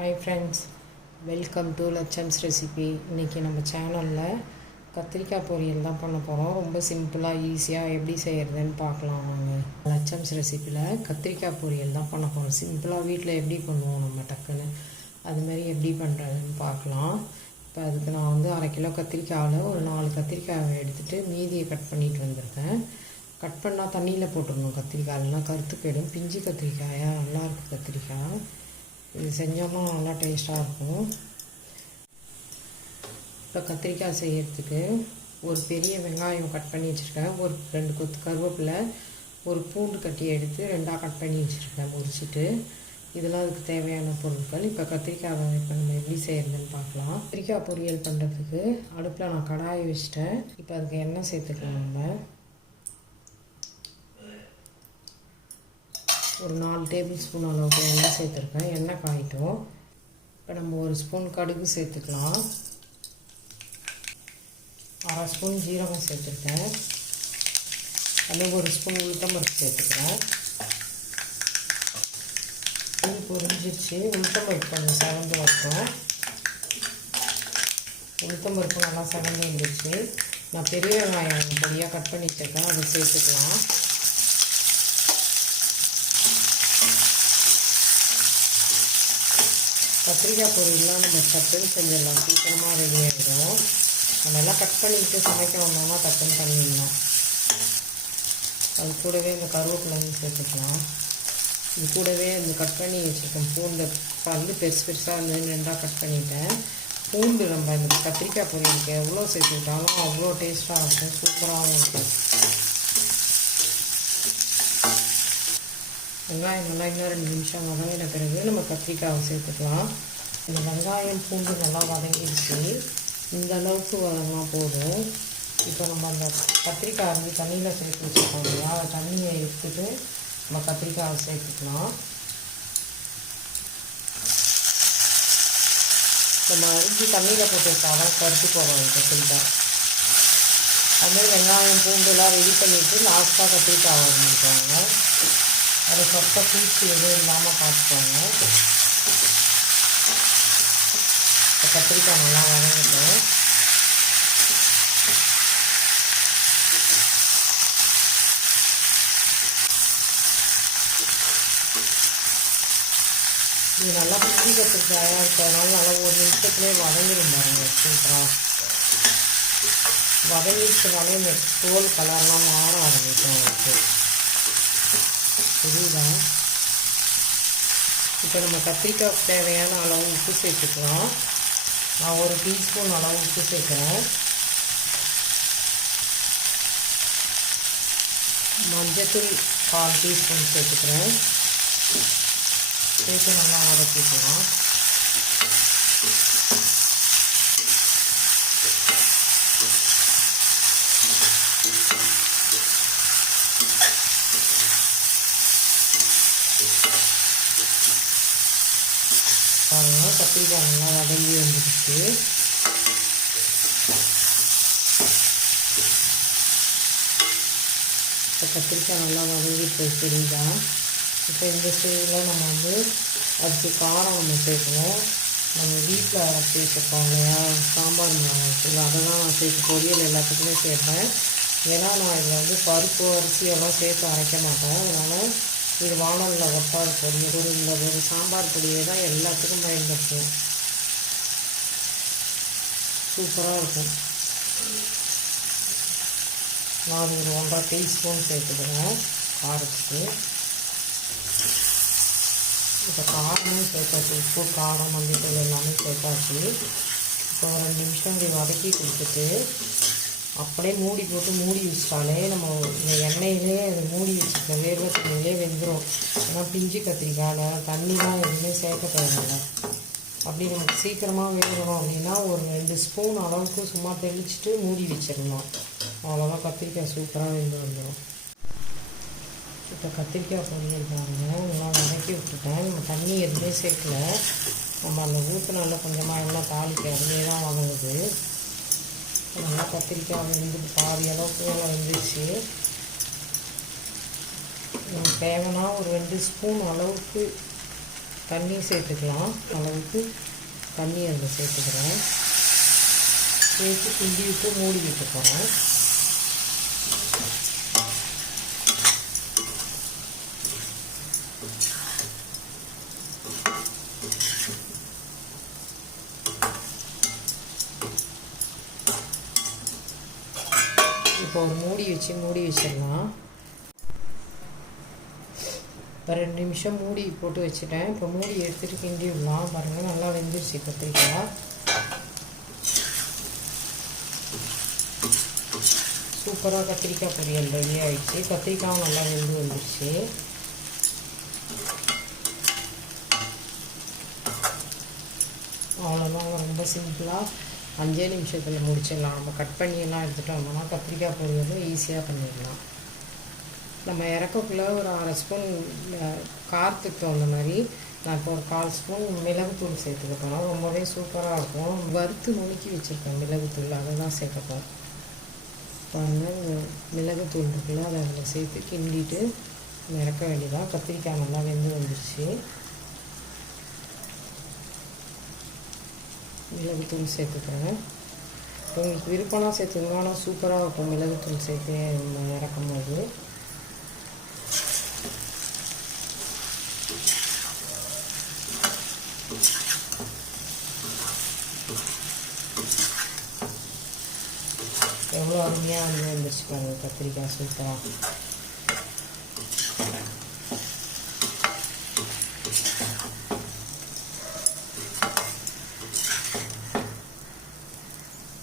Hi friends, welcome to லட்சம்ஸ் recipe. இன்றைக்கி நம்ம சேனலில் கத்திரிக்காய் பொரியல் தான் பண்ண போகிறோம். ரொம்ப சிம்பிளாக ஈஸியாக எப்படி செய்கிறதுன்னு பார்க்கலாம் வாங்க. லட்சம்ஸ் ரெசிப்பியில் கத்திரிக்காய் பொரியல் தான் பண்ண போகிறோம். சிம்பிளாக வீட்டில் எப்படி பண்ணுவோம் நம்ம டக்குன்னு, அதுமாரி எப்படி பண்ணுறதுன்னு பார்க்கலாம். இப்போ அதுக்கு நான் வந்து 1/2 கிலோ கத்திரிக்காயில் ஒரு 4 கத்திரிக்காயை எடுத்துகிட்டு மீதியை கட் பண்ணிட்டு வந்திருக்கேன். கட் பண்ணால் தண்ணியில் போட்டுடணும். கத்திரிக்காயெல்லாம் கருத்து போயிடும். பிஞ்சு கத்திரிக்காயாக நல்லாயிருக்கும் கத்திரிக்காய். இது செஞ்சோம்னா நல்லா டேஸ்ட்டாக இருக்கும். இப்போ கத்திரிக்காய் செய்கிறதுக்கு ஒரு பெரிய வெங்காயம் கட் பண்ணி வச்சுருக்கேன். ஒரு 2 கொத்து கருவேப்பிலை, ஒரு பூண்டு கட்டி எடுத்து 2ஆக கட் பண்ணி வச்சுருக்கேன் முறிச்சிட்டு. இதெல்லாம் அதுக்கு தேவையான பொருட்கள். இப்போ கத்திரிக்காவை இப்போ நம்ம எப்படி செய்கிறதுன்னு பார்க்கலாம். கத்திரிக்காய் பொரியல் பண்ணுறதுக்கு அடுப்பில் நான் கடாயை வச்சுட்டேன். இப்போ அதுக்கு எண்ணெய் சேர்த்துக்கலாம். நம்ம ஒரு 4 டேபிள் ஸ்பூன் அளவுக்கு எண்ணெய் சேர்த்துருக்கேன். எண்ணெய் காயிட்டோம். இப்போ நம்ம 1 ஸ்பூன் கடுகு சேர்த்துக்கலாம். 1/2 ஸ்பூன் ஜீரகம் சேர்த்துருக்கேன். அதில் 1 ஸ்பூன் உளுத்தம்பருப்பு சேர்த்துக்கிறேன். இது பொரிஞ்சிச்சு. உளுத்தம்பருப்பு கொஞ்சம் செவந்து வைப்போம். உளுத்தம்பருப்பு நல்லா செவந்து வந்துடுச்சு. நான் பெரிய வெங்காயம் பொடியாக கட் பண்ணி வச்சுருக்கேன், அதை சேர்த்துக்கலாம். கத்திரிக்காய் பொரியல்லாம் நம்ம சட்டுன்னு செஞ்சிடலாம், சீக்கிரமாக ரெடி ஆகிடும். நம்ம எல்லாம் கட் பண்ணிவிட்டு சமைக்க வந்தோம்னா டக்குன்னு பண்ணிடலாம். அது கூடவே இந்த கருவேப்பிலையும் சேர்த்துக்கலாம். இது கூடவே இந்த கட் பண்ணி வச்சுருக்கேன் பூண்டு பெருசு பெருசாக 2ஆக கட் பண்ணிட்டேன். பூண்டு நம்ம இந்த கத்திரிக்காய் பொரியலுக்கு எவ்வளோ சேர்த்துக்கிட்டாலும் அவ்வளோ டேஸ்ட்டாக இருக்கும், சூப்பராகவும் இருக்கும். வெங்காயம் நல்லா இன்னும் 2 நிமிஷம் வதங்கின பிறகு நம்ம கத்திரிக்காயை சேர்த்துக்கலாம். இந்த வெங்காயம் பூண்டு நல்லா வதங்கிடுச்சு. இந்த அளவுக்கு வதங்கினா போதும். இப்போ நம்ம அந்த கத்திரிக்காய் அரிஞ்சு தண்ணியில் சேர்த்து வச்சுருக்கோம் இல்லையா, தண்ணியை எடுத்துட்டு நம்ம கத்திரிக்காயை சேர்த்துக்கலாம். நம்ம அரிஞ்சு தண்ணியில் போட்டு வச்சாதான் கருத்து போகாது கத்திரிக்காய். அதுமாதிரி வெங்காயம் பூண்டுலாம் ரெடி பண்ணிவிட்டு லாஸ்ட்டாக கத்திரிக்காய் வந்துருக்காங்க. அதை சொத்த பூச்சி எதுவும் இல்லாமல் பார்த்துக்கோங்க. இப்போ கத்திரிக்காய் நல்லா வதங்கிட்டோம். இது நல்லா பிஞ்சு கத்திரிக்காயாக இருக்கிறதுனால நல்லா 1 நிமிஷத்துலேயே வதங்கிடும் பாருங்க. சூப்பராக வதங்கிடுச்சுனாலே இந்த தோல் கலர்லாம் மாற ஆரம்பிக்கும் அவருக்கு, புரியுதா? இப்போ நம்ம கத்திரிக்காய் தேவையான அளவு உப்பு சேர்த்துக்கலாம். நான் 1 டீஸ்பூன் அளவு உப்பு சேர்க்குறேன். மஞ்சத்தூள் 1/4 டீஸ்பூன் சேர்த்துக்கிறேன். சேர்த்து நல்லா வதக்கிக்கலாம். பாருங்கள், கத்திரிக்காய் நல்லா வதங்கி வந்துடுச்சு. இப்போ கத்திரிக்காய் நல்லா வதங்கிட்டு தெரியுதா? இப்போ இந்த ஸ்டேஜில் நம்ம வந்து அதுக்கு காரம் நம்ம சேர்க்கணும். நம்ம வீட்டில் அரைச்சி வச்சுருக்கோம் இல்லையா சாம்பார் மிளகாய், அதை தான் நான் சேர்த்து பொரியல் எல்லாத்துக்குமே சேர்ப்பேன். ஏன்னா நான் இதில் வந்து பருப்பு அரிசியெல்லாம் சேர்த்து அரைக்க மாட்டேன். அதனால் இது வானலில் ஒட்டாத பொரியல், இந்த ஒரு சாம்பார் பொடியை தான் எல்லாத்துக்கும் பயன்படுத்துவோம். சூப்பராக இருக்கும். நான் ஒரு 1/2 டீஸ்பூன் சேர்த்துக்கிறேன் காரத்துக்கு. இப்போ காரமும் சேர்த்தாச்சு, உப்பு காரம் மல்லித்தூள் எல்லாமே சேர்த்தாச்சு. இப்போ ஒரு 2 நிமிஷம் இப்படி வதக்கி கொடுத்துட்டு அப்படியே மூடி போட்டு மூடி வச்சிட்டாலே நம்ம இந்த எண்ணெயிலே அது மூடி வச்சுருக்க வேர்வை தண்ணியிலே வெந்துடும். ஏன்னா பிஞ்சு கத்திரிக்காயில் தண்ணிலாம் எதுவுமே சேர்க்க தேவையில்லை. அப்படி நமக்கு சீக்கிரமாக வேகணும் அப்படின்னா ஒரு 2 ஸ்பூன் அளவுக்கு சும்மா தெளிச்சுட்டு மூடி வச்சிடணும். அவ்வளோதான், கத்திரிக்காய் சூப்பராக வெந்து வந்துடும். இப்போ கத்திரிக்காய் பொரியல் பாருங்கள், நல்லா வதக்கி விட்டுட்டேன். நம்ம தண்ணி எதுவுமே சேர்க்கல. நம்ம அந்த ஊற்றுனால கொஞ்சமாக எல்லாம் தாளிக்க அதுலேயே தான் வதங்குது. நல்லா கத்திரிக்காய் வெந்து பாதி அளவுக்கு நல்லா வெந்துச்சு. தேவைன்னா ஒரு 2 ஸ்பூன் அளவுக்கு தண்ணி சேர்த்துக்கலாம். அளவுக்கு தண்ணி அதில் சேர்த்துக்கிறேன். சேர்த்து கிண்டி விட்டு மூடி விட்டு போகிறேன். இப்போ ஒரு மூடி வச்சிடலாம். இப்போ 2 நிமிஷம் மூடி போட்டு வச்சுட்டேன். இப்போ மூடி எடுத்துகிட்டு கிண்டி விடலாம். பாருங்கள், நல்லா வெந்துருச்சு கத்திரிக்காய். சூப்பராக கத்திரிக்காய் பொரியல் ரெடி ஆகிடுச்சு. கத்திரிக்காயும் நல்லா வெந்து வந்துருச்சு. அவ்வளோதான், ரொம்ப சிம்பிளாக 5 நிமிஷத்தில் முடிச்சிடலாம். நம்ம கட் பண்ணியெல்லாம் எடுத்துகிட்டோம்னா கத்திரிக்காய் பொரியலும் ஈஸியாக பண்ணிடலாம். நம்ம இறக்கக்குள்ளே ஒரு 1/2 ஸ்பூன் காரத்துக்கு தகுந்த மாதிரி நான் இப்போ ஒரு 1/4 ஸ்பூன் மிளகுத்தூள் சேர்த்துக்க போனோம். ரொம்பவே சூப்பராக இருக்கும். வறுத்து நுணுக்கி வச்சுருக்கேன் மிளகுத்தூள், அதை தான் சேர்க்கப்போம். பாருங்கள், மிளகுத்தூள் இருக்குல்ல, அதை அதில் சேர்த்து கிண்டிட்டு இறக்க வேண்டியதான். கத்திரிக்காய் நல்லா வெந்து வந்துடுச்சு. மிளகுத்தூள் சேர்த்துக்கிறேன். உங்களுக்கு விருப்பம்னா சேர்த்துக்கோங்க. சூப்பராக இருக்கும் மிளகுத்தூள் சேர்த்து இறக்கும் போது. எவ்வளோ அருமையாக வந்துருச்சு பாருங்கள் கத்திரிக்காய் சூப்பராக.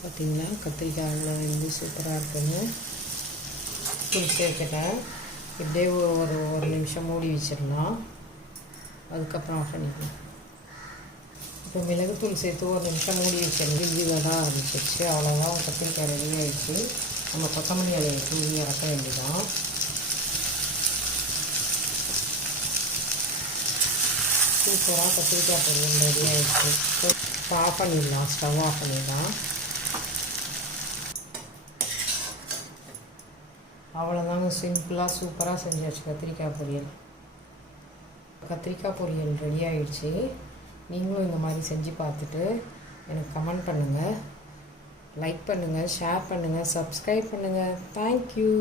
பார்த்தீங்களா, கத்திரிக்காய் வந்து சூப்பராக இருக்குன்னு தூள் சேர்த்துட்டேன். இப்படியே ஒரு நிமிஷம் மூடி வச்சிடலாம். அதுக்கப்புறம் ஆஃப் பண்ணிக்கலாம். இப்போ மிளகுத்தூள் சேர்த்து ஒரு நிமிஷம் மூடி வச்சிருந்து இஞ்சி வர ஆரம்பிச்சிருச்சு. அவ்வளோதான், கத்திரிக்காய் ரெடி ஆகிடுச்சு. நம்ம கொத்தமல்லி இலையை தூவி இறக்க வேண்டியதான். சூப்பராக கத்திரிக்காய் பொரியல் ரெடி ஆகிடுச்சு. இப்போ ஆஃப் பண்ணிடலாம். ஸ்டவ் ஆஃப் பண்ணிடலாம். அவ்வளோதாங்க, சிம்பிளாக சூப்பராக செஞ்சாச்சு கத்திரிக்காய் பொரியல். கத்திரிக்காய் பொரியல் ரெடி ஆகிடுச்சு. நீங்களும் இந்த மாதிரி செஞ்சு பார்த்துட்டு எனக்கு கமெண்ட் பண்ணுங்கள், லைக் பண்ணுங்கள், ஷேர் பண்ணுங்கள், சப்ஸ்கிரைப் பண்ணுங்கள். தேங்க்யூ.